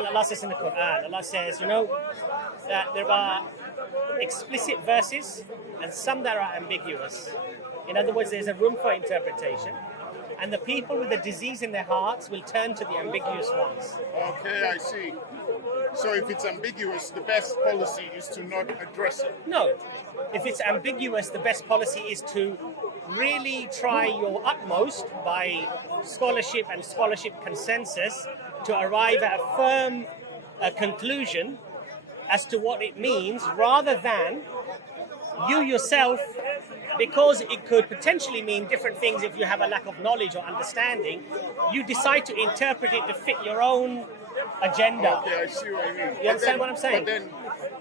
thing Allah says in the Quran. Allah says, that there are explicit verses and some that are ambiguous. In other words, there's a room for interpretation. And the people with the disease in their hearts will turn to the ambiguous ones. Okay, I see. So if it's ambiguous, the best policy is to not address it? No. If it's ambiguous, the best policy is to really try your utmost by scholarship and scholarship consensus to arrive at a firm conclusion as to what it means, rather than you yourself, because it could potentially mean different things if you have a lack of knowledge or understanding, you decide to interpret it to fit your own agenda. Okay, I see what you mean. You understand what I'm saying? But then,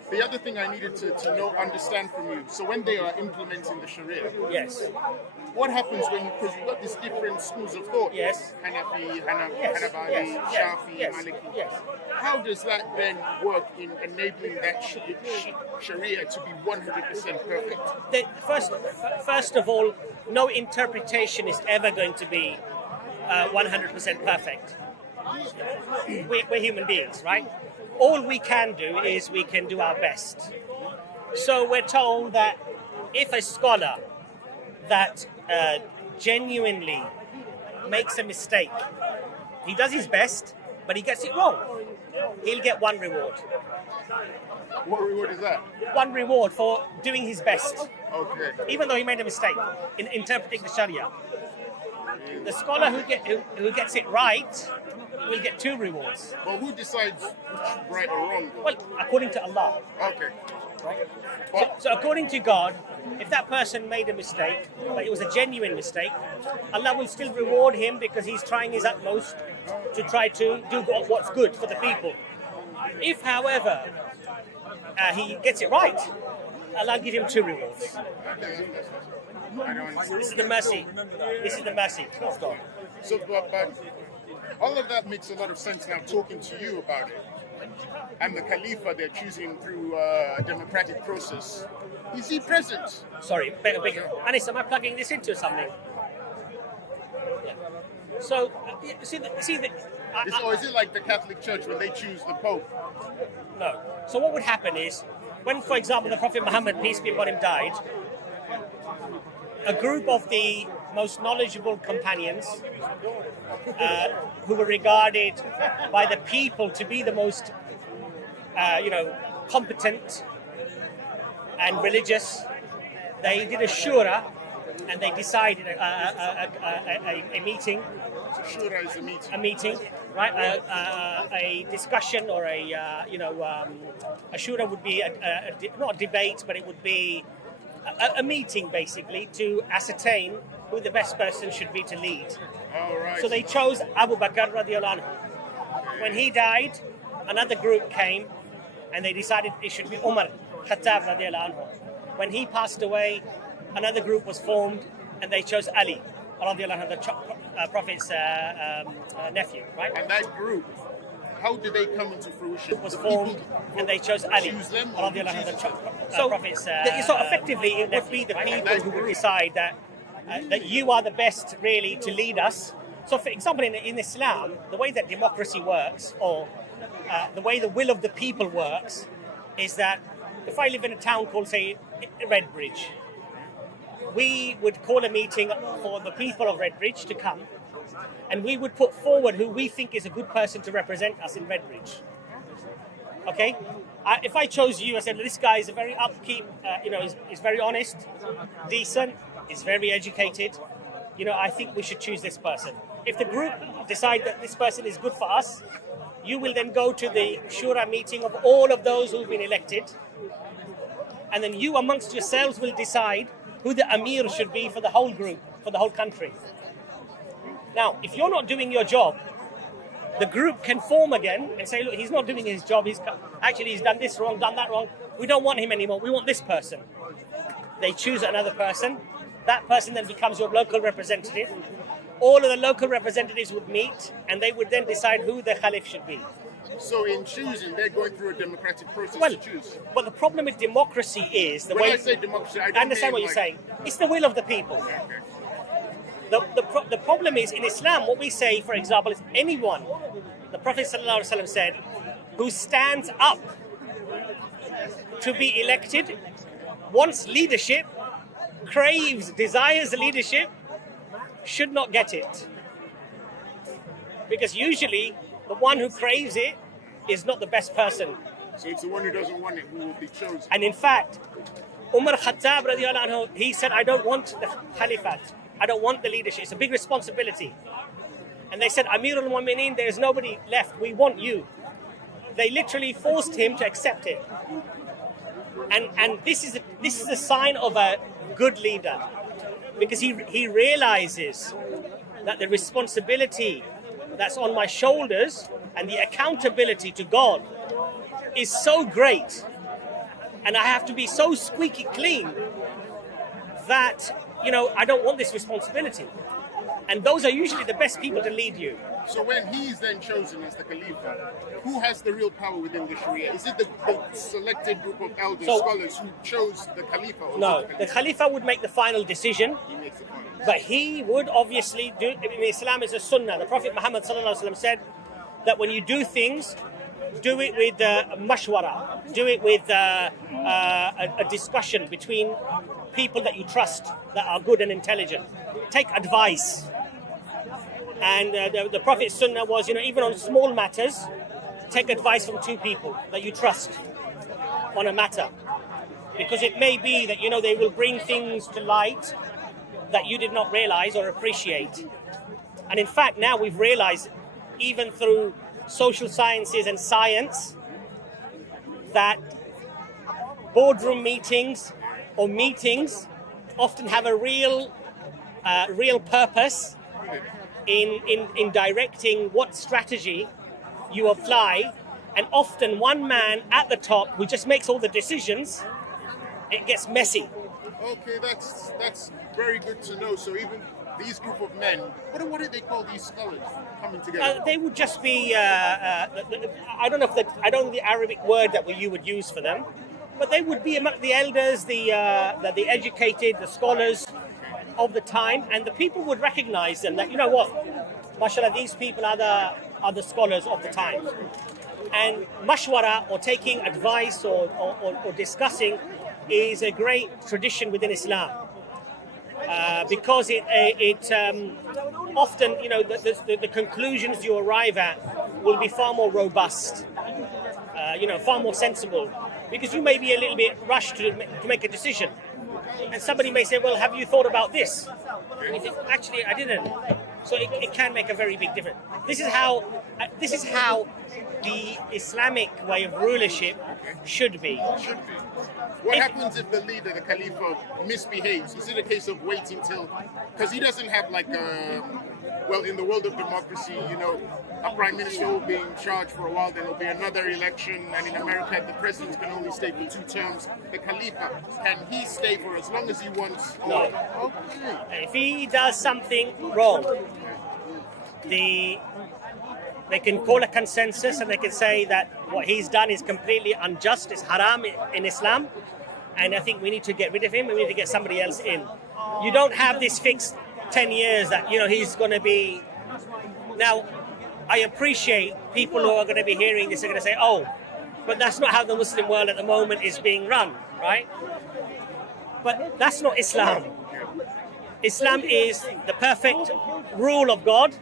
the other thing I needed to understand from you, so when they are implementing the Sharia, yes, what happens because you've got these different schools of thought? Yes. Hanafi, Yes. Hanabali, Yes. Shafi, Yes. Maliki. Yes. How does that then work in enabling that Sharia to be 100% perfect? First of all, no interpretation is ever going to be 100% perfect. We're human beings, right? All we can do is we can do our best. So we're told that if a scholar that genuinely makes a mistake, he does his best, but he gets it wrong, he'll get one reward. What reward is that? One reward for doing his best. Okay. Even though he made a mistake in interpreting the Sharia. The scholar who gets it right will get two rewards. But who decides which right or wrong? Well, according to Allah. Okay. Right? So according to God, if that person made a mistake, but it was a genuine mistake, Allah will still reward him because he's trying his utmost to try to do what's good for the people. If, however, he gets it right, Allah will give him two rewards. This is the mercy. This is the mercy. So, but all of that makes a lot of sense now talking to you about it. And the Khalifa they're choosing through a democratic process. Is he present? Sorry, bigger. Anis, am I plugging this into something? Yeah. So, is it like the Catholic Church when they choose the Pope? No. So what would happen is, when, for example, the Prophet Muhammad, peace be upon him, died, a group of the most knowledgeable companions who were regarded by the people to be the most, competent and religious, they did a shura and they decided a meeting. So shura is a meeting. A meeting, right? A discussion or a shura would be not a debate, but it would be a meeting basically to ascertain who the best person should be to lead. All right. So they chose Abu Bakr radiallahu anhu. When he died, another group came and they decided it should be Umar Khattab radiallahu anhu. When he passed away, another group was formed and they chose Ali radiallahu anhu, the Prophet's nephew, right? And that group, how did they come into fruition? It was formed and they chose Ali radiallahu anhu, the Prophet's so effectively it would be the people who would decide that you are the best really to lead us. So for example, in Islam, the way that democracy works, or the way the will of the people works, is that if I live in a town called, say, Redbridge, we would call a meeting for the people of Redbridge to come, and we would put forward who we think is a good person to represent us in Redbridge. Okay? If I chose you, I said, this guy is a very upkeep, he's very honest, decent, he's very educated, I think we should choose this person. If the group decide that this person is good for us, you will then go to the shura meeting of all of those who've been elected, and then you amongst yourselves will decide who the Amir should be for the whole group, for the whole country. Now, if you're not doing your job, the group can form again and say, look, he's not doing his job, he's done this wrong, done that wrong, we don't want him anymore, we want this person. They choose another person, that person then becomes your local representative. All of the local representatives would meet and they would then decide who the Khalif should be. So in choosing, they're going through a democratic process to choose. But the problem with democracy is the when way... I say democracy, I understand what you're saying. It's the will of the people. Okay. The problem is, in Islam, what we say, for example, is anyone. The Prophet ﷺ said, who stands up to be elected, wants leadership, craves, desires leadership, should not get it. Because usually the one who craves it is not the best person. So it's the one who doesn't want it who will be chosen. And in fact, Umar Khattab radiallahu anhu, he said, I don't want the Khalifat. I don't want the leadership. It's a big responsibility. And they said, Amirul Mu'mineen, there's nobody left. We want you. They literally forced him to accept it. And this is a sign of a good leader, because he realizes that the responsibility that's on my shoulders and the accountability to God is so great, and I have to be so squeaky clean that, I don't want this responsibility. And those are usually the best people to lead you. So when he's then chosen as the Khalifa, who has the real power within the Sharia? Is it the selected group of elders, scholars who chose the Khalifa? Or no, the Khalifa would make the final decision. He makes the final decision. But he would obviously do, in Islam is a sunnah. The Prophet Muhammad ﷺ said that when you do things, do it with mashwara, do it with a discussion between people that you trust, that are good and intelligent. Take advice. And the Prophet's sunnah was, even on small matters, take advice from two people that you trust on a matter. Because it may be that, they will bring things to light that you did not realize or appreciate. And in fact, now we've realized, even through social sciences and science, that boardroom meetings or meetings often have a real purpose in directing what strategy you apply. And often one man at the top who just makes all the decisions, it gets messy. Okay, that's very good to know. So even these group of men, what do they call these scholars coming together? They would just be, I don't know the Arabic word that you would use for them, but they would be among the elders, the educated, the scholars of the time, and the people would recognize them, that, mashallah, these people are the scholars of the time. And mashwara, or taking advice or discussing, is a great tradition within Islam. Because it often, the conclusions you arrive at will be far more robust, far more sensible, because you may be a little bit rushed to make a decision, and somebody may say, well, have you thought about this? And you think, actually, I didn't. So it can make a very big difference. This is how the Islamic way of rulership should be. What happens if the leader, the Khalifa, misbehaves? Is it a case of waiting till... Because he doesn't have in the world of democracy, a prime minister will be in charge for a while, then there'll be another election, and in America, the president can only stay for 2 terms. The Khalifa, can he stay for as long as he wants? No. Okay. If he does something wrong, they can call a consensus and they can say that what he's done is completely unjust, it's haram in Islam, and I think we need to get rid of him, we need to get somebody else in. You don't have this fixed 10 years that, he's going to be... Now, I appreciate people who are going to be hearing this are going to say, oh, but that's not how the Muslim world at the moment is being run, right? But that's not Islam. Islam is the perfect rule of God.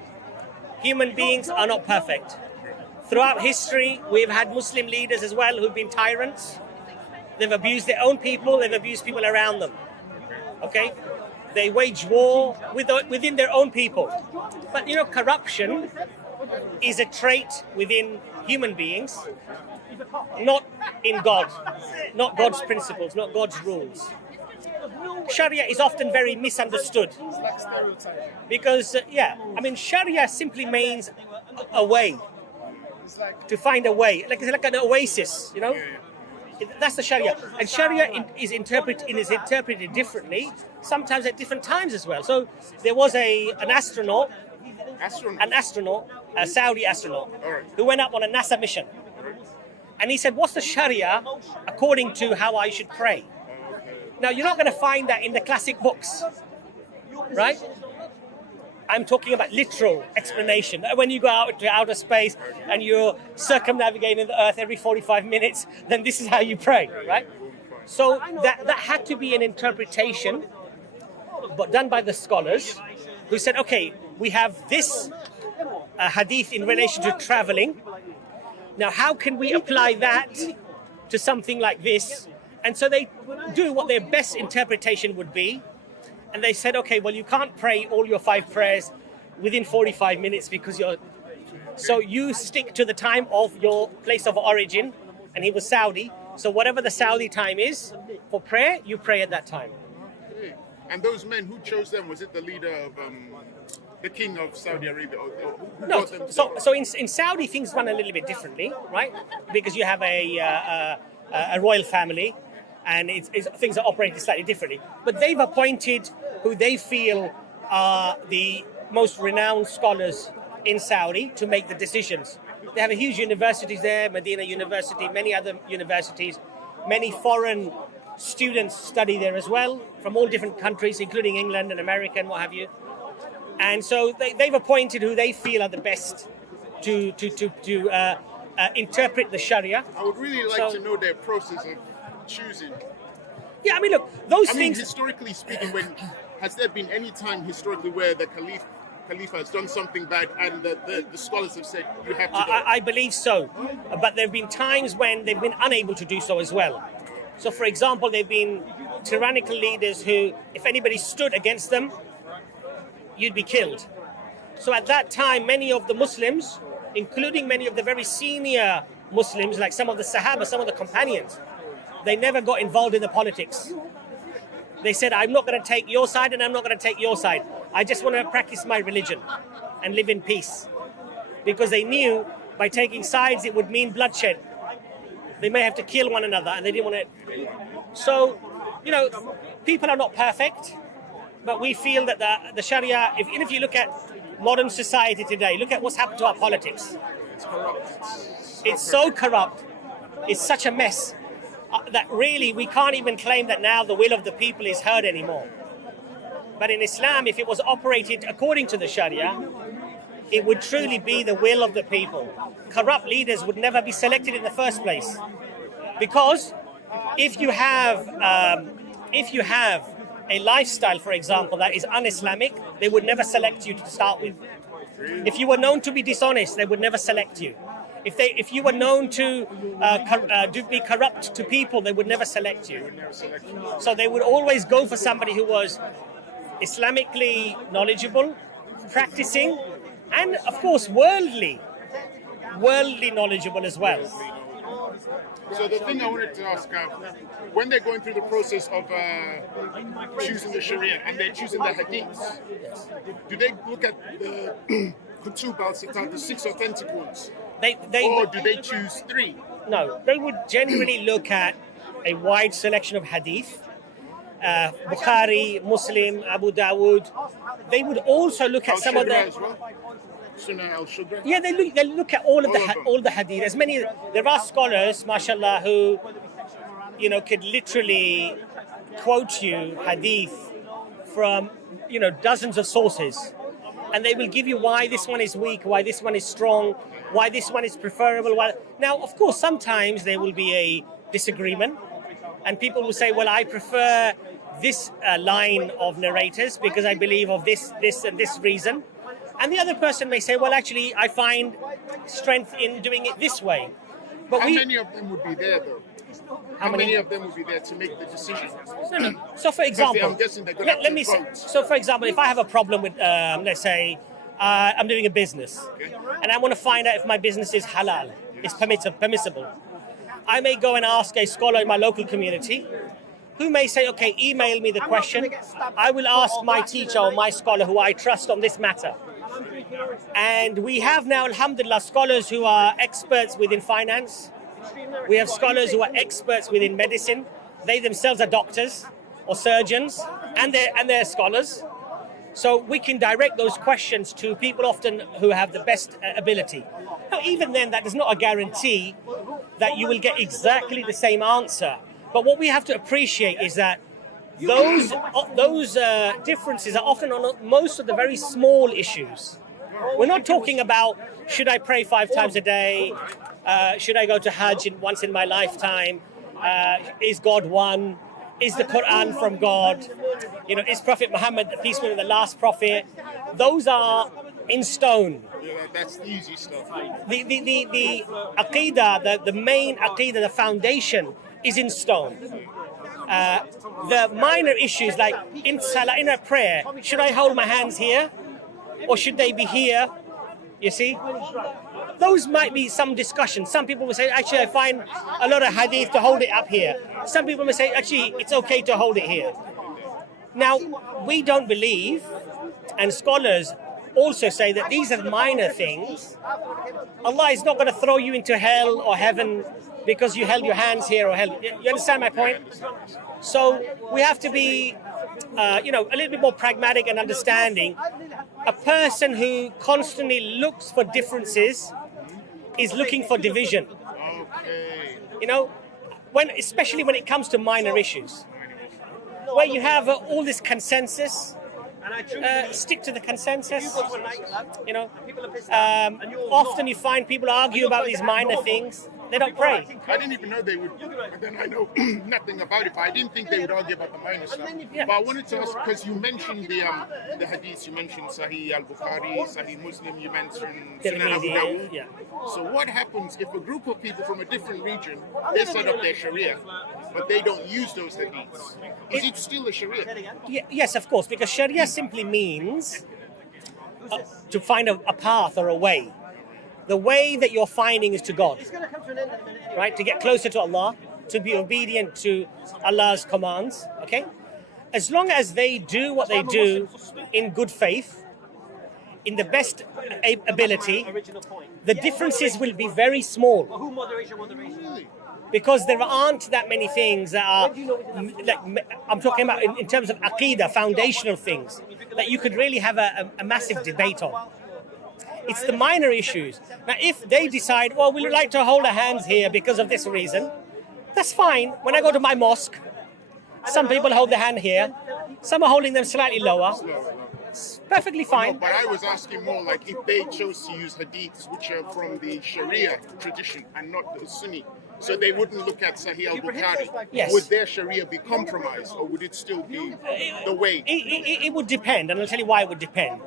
Human beings are not perfect. Throughout history, we've had Muslim leaders as well who've been tyrants. They've abused their own people, they've abused people around them. Okay? They wage war within their own people. But, corruption is a trait within human beings, not in God, not God's principles, not God's rules. Sharia is often very misunderstood because, Sharia simply means a way, to find a way, like an oasis, That's the Sharia, and Sharia is interpreted differently, sometimes at different times as well. So there was an astronaut, a Saudi astronaut, who went up on a NASA mission, and he said, "What's the Sharia according to how I should pray?" Now, you're not going to find that in the classic books, right? I'm talking about literal explanation. When you go out to outer space and you're circumnavigating the Earth every 45 minutes, then this is how you pray, right? So that had to be an interpretation, but done by the scholars, who said, okay, we have this hadith in relation to traveling. Now, how can we apply that to something like this? And so they do what their best interpretation would be. And they said, okay, well, you can't pray all your 5 prayers within 45 minutes because so you stick to the time of your place of origin. And he was Saudi. So whatever the Saudi time is for prayer, you pray at that time. Okay. And those men, who chose them? Was it the leader of the king of Saudi Arabia? Who No, brought them so in Saudi, things run a little bit differently, right? Because you have a royal family. And things are operating slightly differently. But they've appointed who they feel are the most renowned scholars in Saudi to make the decisions. They have a huge universities there, Medina University, many other universities. Many foreign students study there as well, from all different countries, including England and America and what have you. And so they've appointed who they feel are the best to interpret the Sharia. I would really like to know their process of choosing. Yeah, I mean, look, those things. Historically speaking, has there been any time historically where the Khalifa has done something bad and the scholars have said you have to do it? I believe so, but there have been times when they've been unable to do so as well. So, for example, there have been tyrannical leaders who, if anybody stood against them, you'd be killed. So at that time, many of the Muslims, including many of the very senior Muslims, like some of the Sahaba, some of the companions, they never got involved in the politics. They said, I'm not going to take your side and I'm not going to take your side. I just want to practice my religion and live in peace. Because they knew by taking sides it would mean bloodshed. They may have to kill one another and they didn't want to. So, people are not perfect, but we feel that the Sharia, if you look at modern society today, look at what's happened to our politics. It's corrupt. It's so corrupt. It's such a mess. That really we can't even claim that now the will of the people is heard anymore. But in Islam, if it was operated according to the Sharia, it would truly be the will of the people. Corrupt leaders would never be selected in the first place. Because if you have a lifestyle, for example, that is un-Islamic, they would never select you to start with. If you were known to be dishonest, they would never select you. If you were known to be corrupt to people, they would never select you. So they would always go for somebody who was Islamically knowledgeable, practicing, and of course worldly knowledgeable as well. So the thing I wanted to ask, when they're going through the process of choosing the Sharia and they're choosing the Hadiths, do they look at the Kutub al-Sitat, the 6 authentic ones? Or do they choose 3? No, they would generally look at a wide selection of hadith. Bukhari, Muslim, Abu Dawood. They would also look at some of the. Sunnah al-Shudra? Yeah, they look at all the hadith. As many, there are scholars, mashallah, who could literally quote you hadith from dozens of sources, and they will give you why this one is weak, why this one is strong, why this one is preferable. Now, of course, sometimes there will be a disagreement, and people will say, well, I prefer this line of narrators because I believe of this, and this reason. And the other person may say, well, actually, I find strength in doing it this way. But How many of them would be there, though? How many of them would be there to make the decision? No. So, for example, I'm guessing they're going to let me say. So, for example, if I have a problem with, let's say, I'm doing a business, and I want to find out if my business is halal, is permissible. I may go and ask a scholar in my local community, who may say, okay, email me the question. I will ask my teacher or my scholar who I trust on this matter. And we have now, alhamdulillah, scholars who are experts within finance. We have scholars who are experts within medicine. They themselves are doctors or surgeons, and they're scholars. So we can direct those questions to people often who have the best ability. Now, even then, that is not a guarantee that you will get exactly the same answer. But what we have to appreciate is that those differences are often on most of the very small issues. We're not talking about should I pray 5 times a day, should I go to Hajj once in my lifetime, is God one, is the Quran from God, is Prophet Muhammad, the peace be with him, the last prophet. Those are in stone. Yeah, that's the easy stuff. The aqidah, the main aqidah, the foundation is in stone. The minor issues like in salah, in a prayer, should I hold my hands here or should they be here? You see? Those might be some discussion. Some people will say, actually, I find a lot of hadith to hold it up here. Some people may say, actually, it's okay to hold it here. Now, we don't believe, and scholars also say that these are minor things. Allah is not going to throw you into hell or heaven because you held your hands here or held. You understand my point? So we have to be, a little bit more pragmatic and understanding. A person who constantly looks for differences is looking for division. Okay. Especially when it comes to minor issues, where you have all this consensus. Stick to the consensus. Often you find people argue about these minor things. They don't pray. I didn't even know they would, but then I know nothing about it. But I didn't think they would argue about the minor stuff. Yeah. But I wanted to ask, because you mentioned the hadiths, you mentioned Sahih al-Bukhari, Sahih Muslim, you mentioned Sunan Abu Dawud. Yeah. So what happens if a group of people from a different region, they set up their Sharia, but they don't use those hadiths? Is it still a Sharia? Yes, of course, because Sharia simply means to find a path or a way. The way that you're finding is to God, right? To get closer to Allah, to be obedient to Allah's commands, okay? As long as they do what they do in good faith, in the best ability, the differences will be very small. Because there aren't that many things that are, like, I'm talking about in terms of aqidah, foundational things, that you could really have a massive debate on. It's the minor issues. Now, if they decide, well, we would like to hold our hands here because of this reason, that's fine. When I go to my mosque, some people hold their hand here, some are holding them slightly lower. It's perfectly fine. No, but I was asking more like if they chose to use hadiths which are from the Sharia tradition and not the Sunni, so they wouldn't look at Sahih al-Bukhari. Yes. Would their Sharia be compromised, or would it still be the way? It would depend, and I'll tell you why it would depend.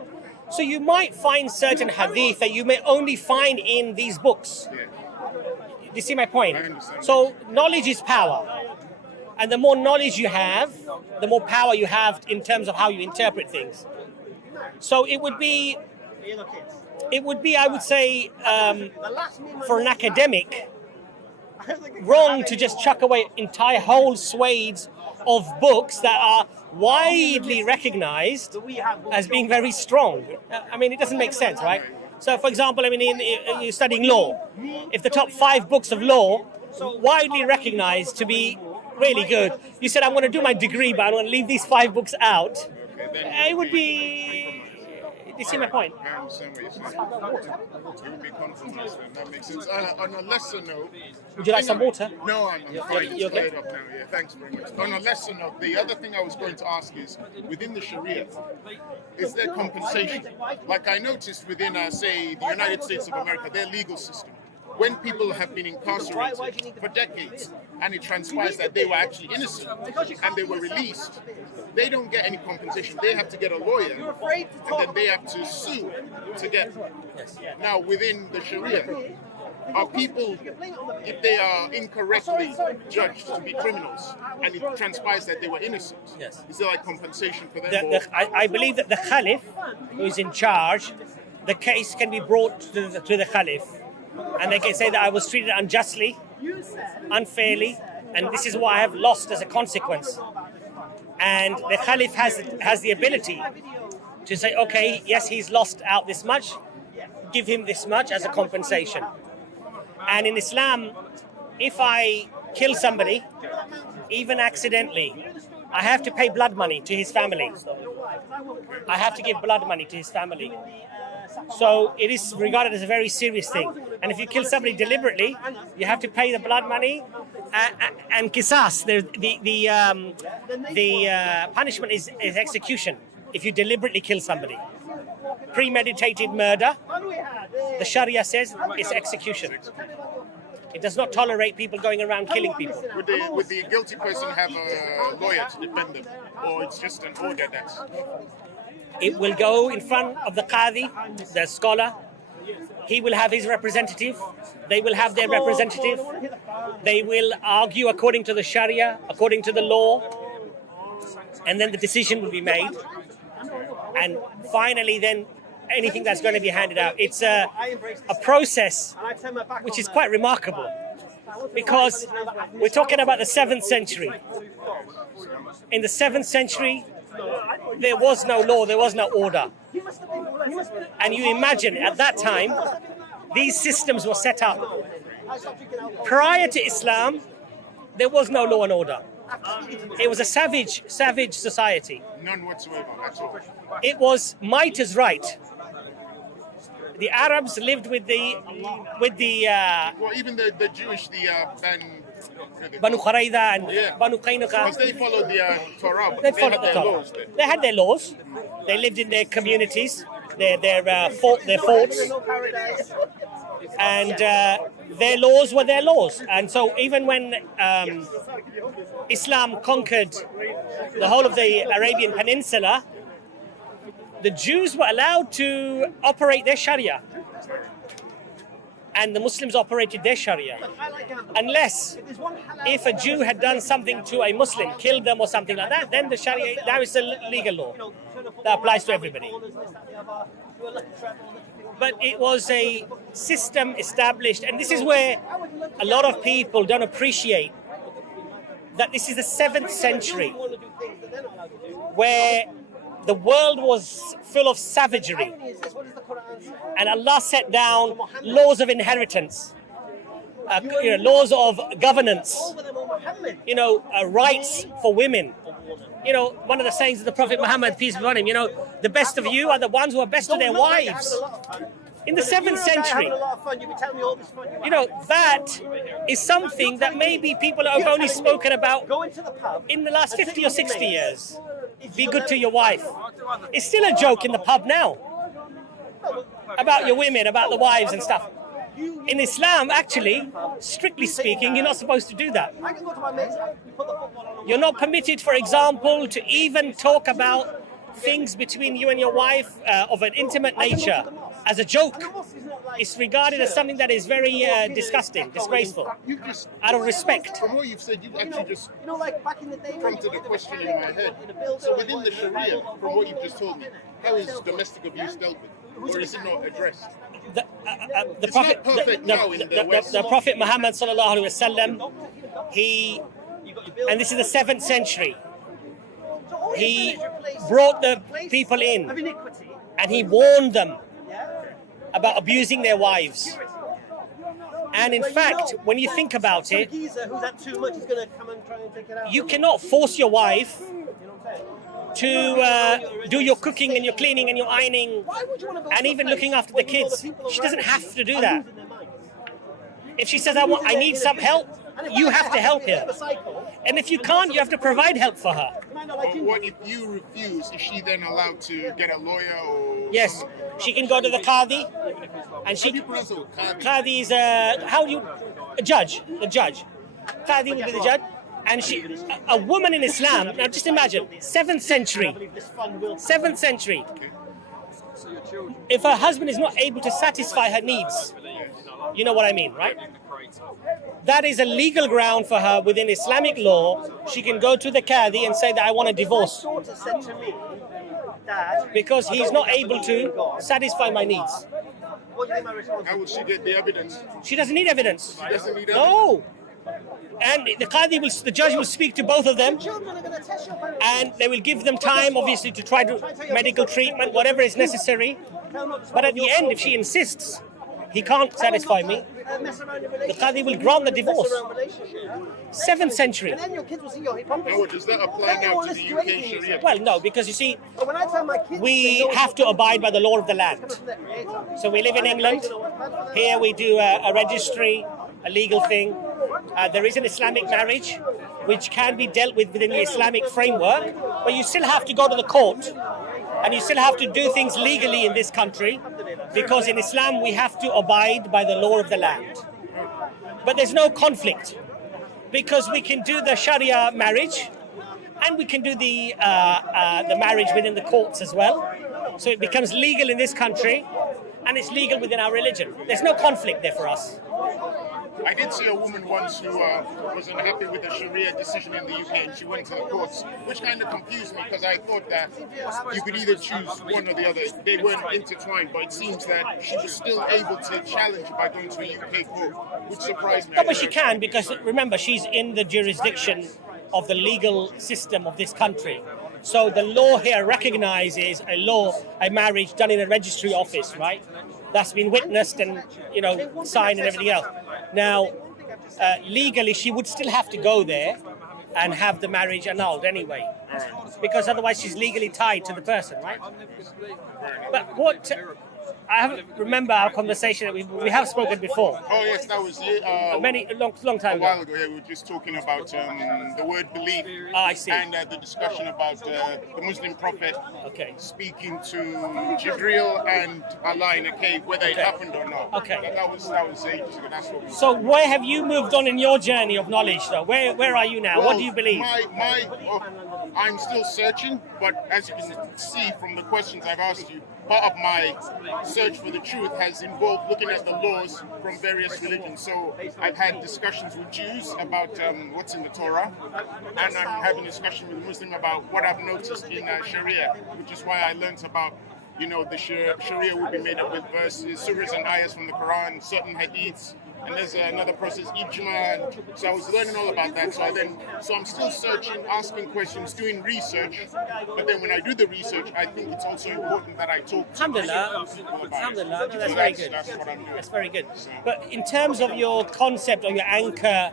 So you might find certain hadith that you may only find in these books. Yeah. Do you see my point? I understand. So knowledge is power. And the more knowledge you have, the more power you have in terms of how you interpret things. So it would be, I would say, for an academic, wrong to just chuck away entire whole swathes of books that are widely recognized as being very strong. I mean, it doesn't make sense, right? So, for example, you're studying law. If the top 5 books of law widely recognized to be really good, you said, I'm going to do my degree, but I'm going to leave these 5 books out. It would be... You see my point? I understand what you're saying. It would be compromised, then. That makes sense. On a lesser note... Would you like some water? No, I'm fine. You okay? Cleared up now. Yeah, thanks very much. On a lesser note, the other thing I was going to ask is, within the Sharia, is there compensation? Like I noticed within, say, the United States of America, their legal system, when people have been incarcerated for decades and it transpires that they were actually innocent and they were released, they don't get any compensation. They have to get a lawyer and then they have to sue to get. Now, within the Sharia, are people, if they are incorrectly judged to be criminals and it transpires that they were innocent, is there like compensation for them? I believe that the Caliph, who is in charge, the case can be brought to the Caliph. And they can say that I was treated unjustly, unfairly, and this is what I have lost as a consequence. And the Caliph has the ability to say, okay, yes, he's lost out this much, give him this much as a compensation. And in Islam, if I kill somebody, even accidentally, I have to pay blood money to his family. I have to give blood money to his family. So it is regarded as a very serious thing. And if you kill somebody deliberately, you have to pay the blood money And qisas, the punishment is execution if you deliberately kill somebody. Premeditated murder, the Sharia says, is execution. It does not tolerate people going around killing people. Would the guilty person have a lawyer to defend them, or it's just an order that's... It will go in front of the qadi, the scholar. He will have his representative. They will have their representative. They will argue according to the Sharia, according to the law, and then the decision will be made. And finally, then anything that's going to be handed out. It's a process which is quite remarkable, because we're talking about the 7th century. In the 7th century, there was no law, there was no order. And you imagine at that time, these systems were set up. Prior to Islam, there was no law and order. It was a savage society. None whatsoever, at all. It was might is right. The Arabs lived with the Well, even the Jewish, Banu Qurayza and Banu because Qaynuqa. they followed the Torah, but They they followed had the their Torah. laws there. They had their laws. They lived in their communities, their forts, and their laws were their laws. And so even when Islam conquered the whole of the Arabian Peninsula, the Jews were allowed to operate their Sharia, and the Muslims operated their Sharia, unless if a Jew had done something to a Muslim, killed them or something like that, then the Sharia, now it's a legal law that applies to everybody. But it was a system established, and this is where a lot of people don't appreciate that this is the 7th century, where the world was full of savagery, and Allah set down laws of inheritance, laws of governance, rights for women. One of the sayings of the Prophet Muhammad, peace be upon him, the best of you are the ones who are best to their wives. In the 7th century, that is something that maybe people have only spoken about in the last 50 or 60 years. Be good to your wife. It's still a joke in the pub now about your women, about the wives and stuff. In Islam, actually, strictly speaking, you're not supposed to do that. You're not permitted, for example, to even talk about things between you and your wife of an intimate nature as a joke. It's regarded as something that is very disgusting, disgraceful, out of respect. From what you've said, you've actually just come to the question in my head. So within the Sharia, from what you've just told me, how is domestic abuse dealt with? Or is it not addressed? The Prophet Muhammad sallallahu alaihi wasallam, and this is the 7th century, he brought the people in and he warned them about abusing their wives. And in fact, when you think about it, you cannot force your wife to do your cooking and your cleaning and your ironing and even looking after the kids. She doesn't have to do that. If she says, I need some help, you have to help her. And if you can't, you have to provide help for her. What if you refuse? Is she then allowed to get a lawyer? Or yes, she can go to the qadi, and qadi is a judge. The judge, qadi will be the judge, and a woman in Islam. Now, just imagine, 7th century. If her husband is not able to satisfy her needs, you know what I mean, right? That is a legal ground for her within Islamic law. She can go to the qadi and say that I want a divorce because he's not able to satisfy my needs. How would she get the evidence? She doesn't need evidence. She doesn't need evidence? No. And the judge will speak to both of them, and they will give them time, obviously, to try to medical treatment, whatever is necessary. But at the end, if she insists, he can't satisfy me, the qadi will grant the divorce. 7th century. No, does that apply now to the UK Sharia? Well, no, because you see, we have to abide by the law of the land. So we live in England. Here we do a registry, a legal thing. There is an Islamic marriage, which can be dealt with within the Islamic framework, but you still have to go to the court, and you still have to do things legally in this country, because in Islam we have to abide by the law of the land. But there's no conflict, because we can do the Sharia marriage, and we can do the marriage within the courts as well. So it becomes legal in this country, and it's legal within our religion. There's no conflict there for us. I did see a woman once who wasn't happy with the Sharia decision in the UK, and she went to the courts, which kind of confused me, because I thought that you could either choose one or the other. They weren't intertwined, but it seems that she was still able to challenge by going to a UK court, which surprised me. No, but she can, because remember, she's in the jurisdiction of the legal system of this country. So the law here recognizes a marriage done in a registry office, right? That's been witnessed and, signed and everything else. Now, legally, she would still have to go there and have the marriage annulled anyway, because otherwise she's legally tied to the person, right? But what I remember our conversation that we have spoken before. Oh yes, that was long time ago. A while ago, yeah, we were just talking about the word belief. I see. And the discussion about the Muslim prophet speaking to Jibril and Allah in a cave, whether it happened or not. Okay. That was ages ago. That's what we So where have you moved on in your journey of knowledge, though? Where are you now? Well, what do you believe? I'm still searching, but as you can see from the questions I've asked you, part of my search for the truth has involved looking at the laws from various religions. So I've had discussions with Jews about what's in the Torah, and I'm having a discussion with a Muslim about what I've noticed in Sharia, which is why I learned about, the Sharia will be made up with verses, surahs and ayahs from the Quran, certain hadiths, and there's another process, ijma. So I was learning all about that. So I'm still searching, asking questions, doing research. But then when I do the research, I think it's also important that I talk to people about it. That's very good. That's what I'm doing. That's very good. But in terms of your concept or your anchor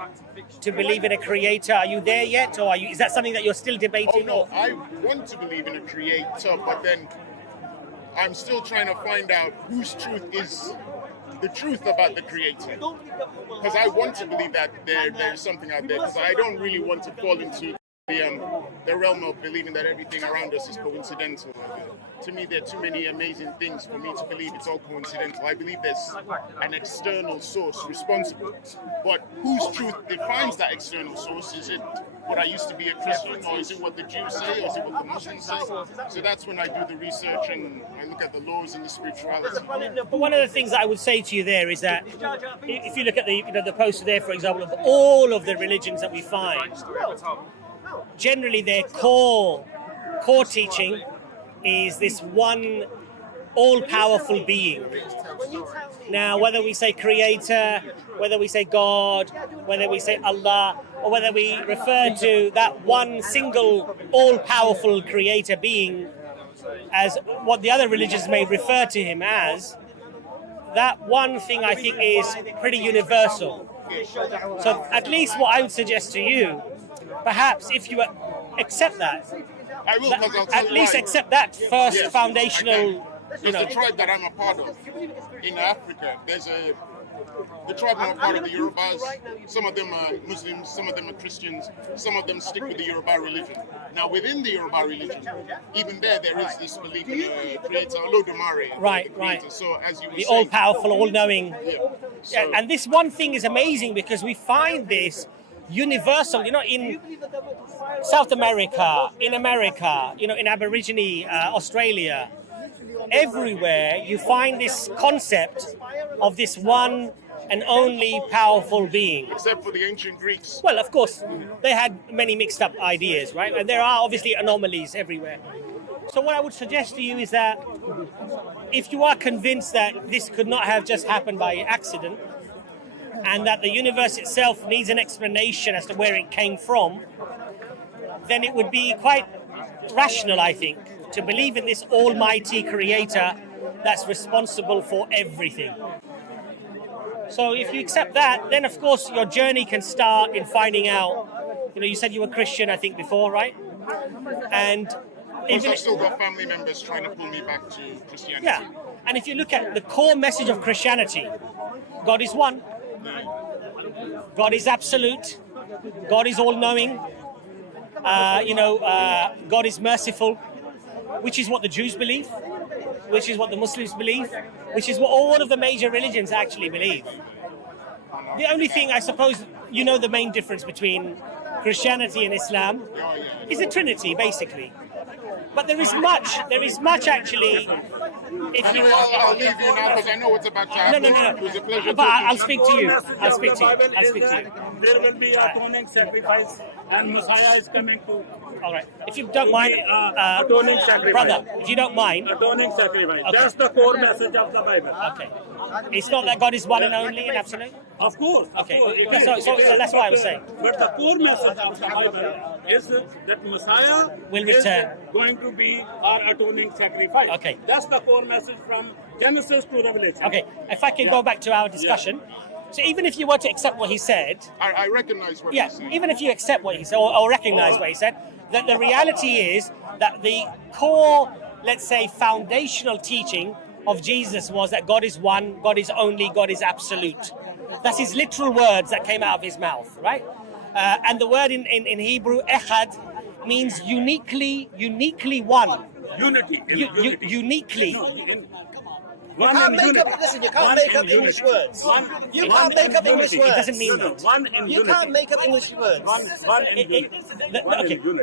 to believe in a creator, are you there yet, or is that something that you're still debating? Oh no, I want to believe in a creator, but then I'm still trying to find out whose truth is the truth about the creator, because I want to believe that there's something out there, because I don't really want to fall into the realm of believing that everything around us is coincidental. To me, there are too many amazing things for me to believe it's all coincidental. I believe there's an external source responsible, but whose truth defines that external source? Is it what I used to be a Christian, or is it what the Jews say, or is it what the Muslims say? So that's when I do the research and I look at the laws and the spirituality. But one of the things that I would say to you there is that if you look at the poster there, for example, of all of the religions that we find, generally their core teaching is this one all-powerful being. Now, whether we say creator, whether we say God, whether we say Allah, or whether we refer to that one single all-powerful creator being as what the other religions may refer to him as, that one thing I think is pretty universal. So at least what I would suggest to you, perhaps if you accept that, I will, because I'll tell at you least why. accept that first foundational. Because the tribe that I'm a part of in Africa, the tribe I'm a part of, the Yorubas, some of them are Muslims, some of them are Christians, some of them stick with the Yoruba religion. Now, within the Yoruba religion, even there is this belief in a creator, Olodumare. Right. So, as you were The saying, all-powerful, all-knowing. So, And this one thing is amazing because we find this universal, in South America, in America, in Aborigine Australia, everywhere you find this concept of this one and only powerful being. except for the ancient Greeks. Well, of course, they had many mixed up ideas, right? And there are obviously anomalies everywhere. So what I would suggest to you is that if you are convinced that this could not have just happened by accident, and that the universe itself needs an explanation as to where it came from, then it would be quite rational, I think, to believe in this almighty creator that's responsible for everything. So if you accept that, then of course your journey can start in finding out, you said you were Christian, I think, before, right? And Also, I've still got family members trying to pull me back to Christianity. yeah, and if you look at the core message of Christianity, God is one. God is absolute. God is all-knowing. God is merciful, which is what the Jews believe, which is what the Muslims believe, which is what all of the major religions actually believe. The only thing, I suppose, the main difference between Christianity and Islam is the Trinity, basically. But there is much actually. I'll leave you now because I know what's about to happen. No. It was a pleasure. But I'll speak to you. I'll speak to you. There will be atoning sacrifice, and Messiah is coming to. All right. If you don't mind, atoning sacrifice. brother, if you don't mind. Atoning sacrifice. Okay. That's the core message of the Bible. Okay. It's not that God is one and only and absolute? Of course. Okay. Of course. So that's what I was saying. But the core message of the Bible is that Messiah will return. Is going to be our atoning sacrifice. Okay. That's the core message from Genesis to Revelation. Okay. If I can go back to our discussion. So even if you were to accept what he said, I recognize what he said. even if you accept what he said or recognize what he said, that the reality is that the core, let's say, foundational teaching of Jesus was that God is one, God is only, God is absolute. That's his literal words that came out of his mouth, right? And the word in Hebrew, echad, means uniquely one. Unity. Uniquely. You can't make up English words. You can't make up English words. It doesn't mean that. You can't make up English words.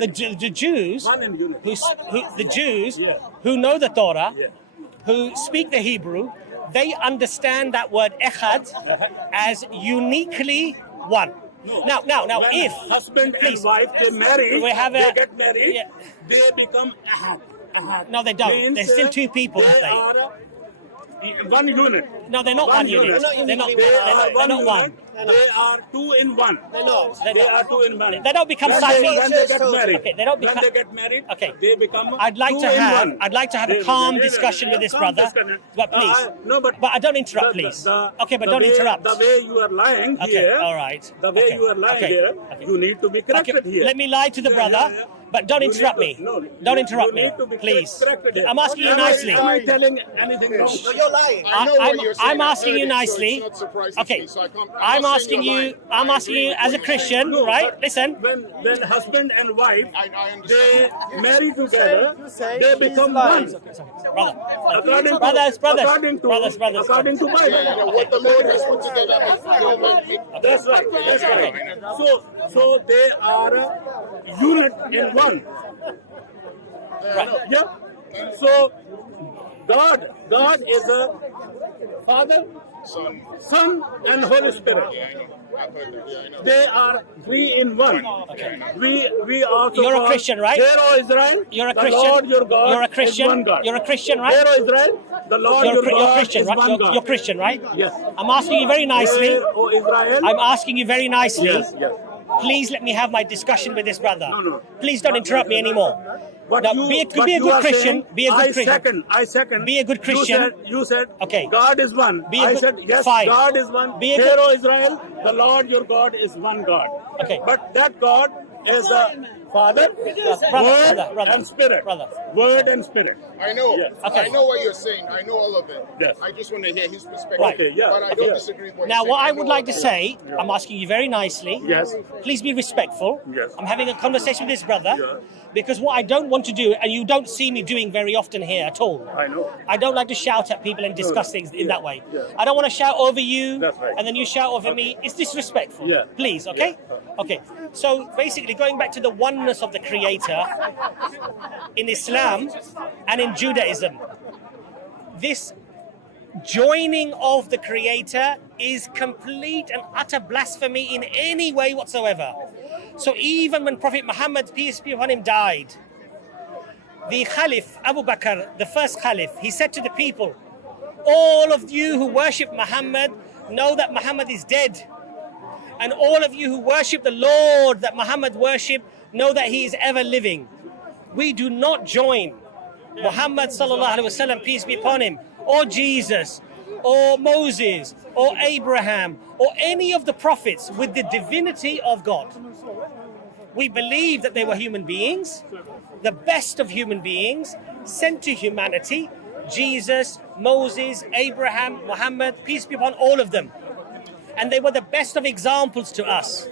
The Jews who know the Torah, who speak the Hebrew, they understand that word echad as uniquely one. Now, if husband and wife they marry, they get married, they become ahad. No, they don't. They're still two people, aren't they? Are one unit. No, they're not one unit. They're not one. They are two in one. They're not. They are two in one. They don't become when Siamese. they get married. Okay, they don't become. When they get married, okay. They become. I'd like to have a calm They- discussion with this calm brother. discussion. But please. But I don't interrupt, please. Okay, but don't interrupt. The way you are lying Okay, here. all right. The way Okay, you are lying okay, here, okay. you need to be corrected here. Let me lie to the brother. But don't interrupt me. Don't interrupt me, please. I'm asking you nicely. Am I telling anything wrong? No, you're lying. I know what you're saying. I'm asking you I heard it, nicely. so it's not surprising Okay. to me, so I can't- I'm not asking saying you're you. lying. I'm asking you as a Christian, right? Listen. When husband and wife I they understand. marry together, they become lying. one. Brother. Brothers. Brothers. According to Bible. What the Lord has put together, don't make it. That's right. That's right. So they are a unit in one. Right. Yeah. So God is a Father, Son, and Holy Spirit. I've heard that. Yeah, I know. They are three in one. Okay. We also. You're a call, Christian, right? Hear, O Israel. You're a the Christian. Lord your God You're a is Christian. one God. You're a Christian, right? Hear, O Israel. The Lord your God Christian, is right? one God. You're Christian, right? Yes. I'm asking you very nicely. Hear, O Israel. I'm asking you very nicely. Yes. Please let me have my discussion with this brother. No. Please don't interrupt me anymore. But Now, you, be a but good you are Christian. saying, Be a good Christian. I second. Be a good Christian. You said Okay. God is one. Be a I good- said, yes, fine. God is one. Be a Hear, good- O Israel, the Lord your God is one God. Okay. But that God is a Father, Brother, Word, and Spirit. brother. Word and Spirit. I know. Yes. Okay. I know what you're saying. I know all of it. Yes. I just want to hear his perspective. Right. Okay, yeah. But I don't Yeah. disagree with what Now, he's what saying. I know would like all to of say, I'm asking you very nicely. Yes. Please be respectful. Yes. I'm having a conversation with this brother. Yeah. Because what I don't want to do, and you don't see me doing very often here at all. I know. I don't like to shout at people and discuss things in that way. Yeah. I don't want to shout over you, That's right. and then you shout over me. It's disrespectful. Yeah. Please, okay? Okay. So basically, going back to the oneness of the Creator in Islam and in Judaism, this joining of the Creator is complete and utter blasphemy in any way whatsoever. So even when Prophet Muhammad, peace be upon him, died, the Caliph, Abu Bakr, the first Caliph, he said to the people, all of you who worship Muhammad know that Muhammad is dead. And all of you who worship the Lord that Muhammad worshipped know that he is ever living. We do not join Muhammad sallallahu alaihi wasallam, peace be upon him, or Jesus, or Moses, or Abraham, or any of the prophets with the divinity of God. We believe that they were human beings, the best of human beings, sent to humanity, Jesus, Moses, Abraham, Muhammad, peace be upon all of them. and they were the best of examples to us.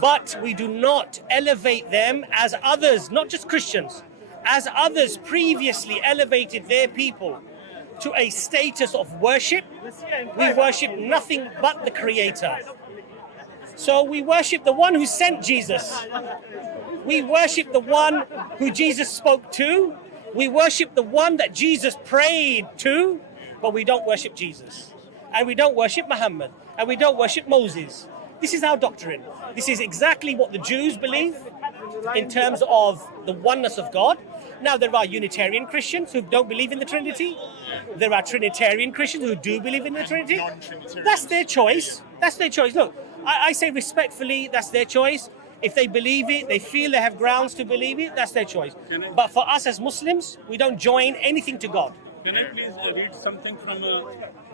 But we do not elevate them as others, not just Christians, as others previously elevated their people to a status of worship. We worship nothing but the Creator. So we worship the one who sent Jesus. We worship the one who Jesus spoke to. We worship the one that Jesus prayed to, but we don't worship Jesus. And we don't worship Muhammad. And we don't worship Moses. This is our doctrine. This is exactly what the Jews believe in terms of the oneness of God. Now, there are Unitarian Christians who don't believe in the Trinity. There are Trinitarian Christians who do believe in the Trinity. That's their choice. That's their choice. Look, I say respectfully, that's their choice. If they believe it, they feel they have grounds to believe it, that's their choice. But for us as Muslims, we don't join anything to God. Can I please read something from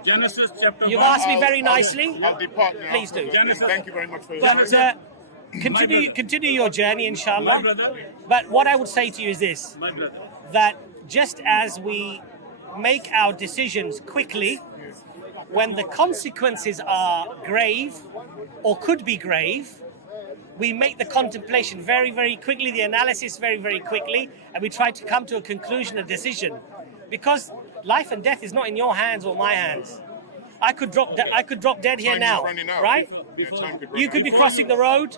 Genesis chapter 1? You've asked me very nicely. I'll depart now. Please do. Genesis. Thank you very much for your But continue your journey, inshallah. My brother. But what I would say to you is this, My brother. that just as we make our decisions quickly, when the consequences are grave or could be grave, we make the contemplation very, very quickly, the analysis very, very quickly, and we try to come to a conclusion, a decision. Because life and death is not in your hands or my hands. I could drop dead here Time is now, running out. right? Yeah, time could run You out. could be crossing the road,